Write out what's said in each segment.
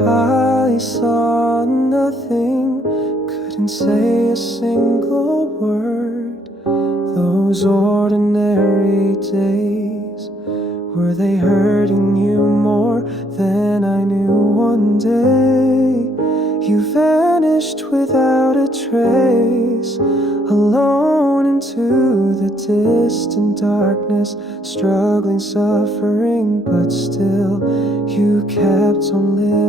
I saw nothing, couldn't say a single word. Those ordinary days, were they hurting you more than I knew? One day you vanished without a trace, alone into the distant darkness, struggling, suffering, but still you kept on living.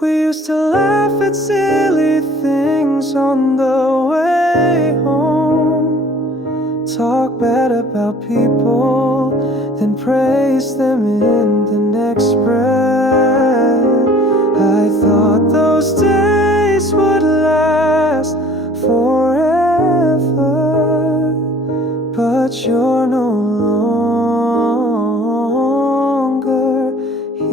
We used to laugh at silly things on the way home, talk bad about people, then praise them in the next breath. I thought those days would last forever, but you're no longer here.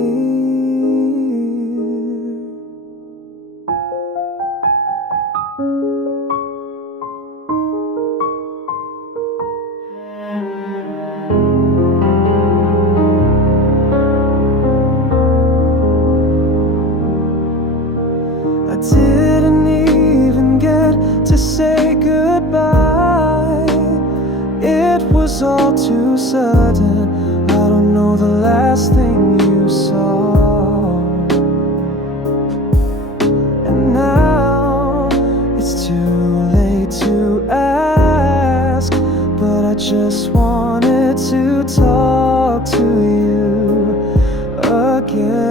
I didn't even get to say goodbye. It was all too sudden. I don't know the last thing you saw. And now it's too late to ask, but I just wanted to talk to you again.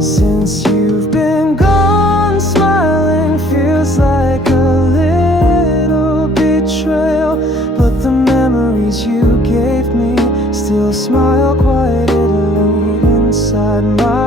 Since you've been gone, smiling feels like a little betrayal, but the memories you gave me still smile quietly inside my